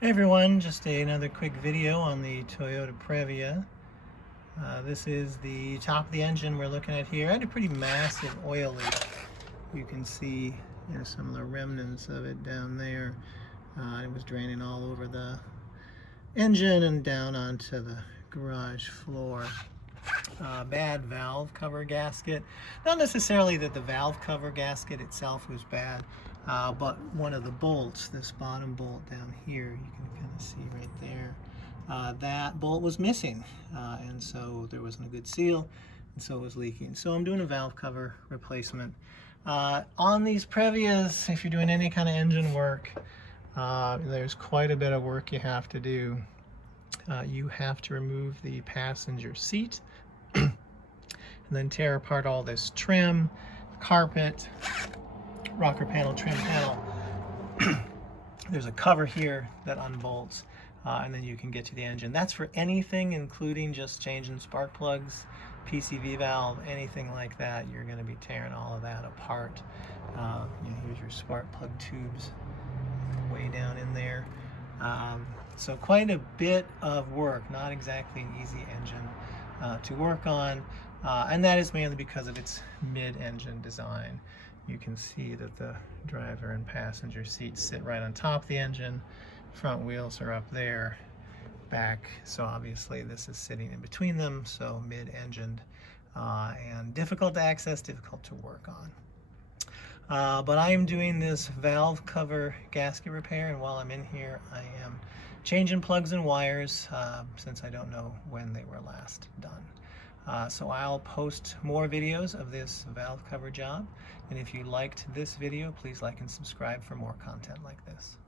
Hey everyone, just another quick video on the Toyota Previa. This is the top of the engine we're looking at here. I had a pretty massive oil leak. You can see some of the remnants of it down there. It was draining all over the engine and down onto the garage floor. Bad valve cover gasket. Not necessarily that the valve cover gasket itself was bad, but one of the bolts, this bottom bolt down here, you can kind of see right there, that bolt was missing, and so there wasn't a good seal, and so it was leaking. So I'm doing a valve cover replacement. On these Previas, if you're doing any kind of engine work, there's quite a bit of work you have to do. You have to remove the passenger seat and then tear apart all this trim, carpet, rocker panel, trim panel. There's a cover here that unbolts, and then you can get to the engine. That's for anything, including just changing spark plugs, PCV valve, anything like that. You're going to be tearing all of that apart. Here's your spark plug tubes way down in there. So quite a bit of work, not exactly an easy engine to work on, and that is mainly because of its mid-engine design. You can see that the driver and passenger seats sit right on top of the engine. Front wheels are up there, back, so obviously this is sitting in between them, so mid-engined, and difficult to access, difficult to work on. But I am doing this valve cover gasket repair, and while I'm in here I am changing plugs and wires, since I don't know when they were last done. So I'll post more videos of this valve cover job, and if you liked this video, please like and subscribe for more content like this.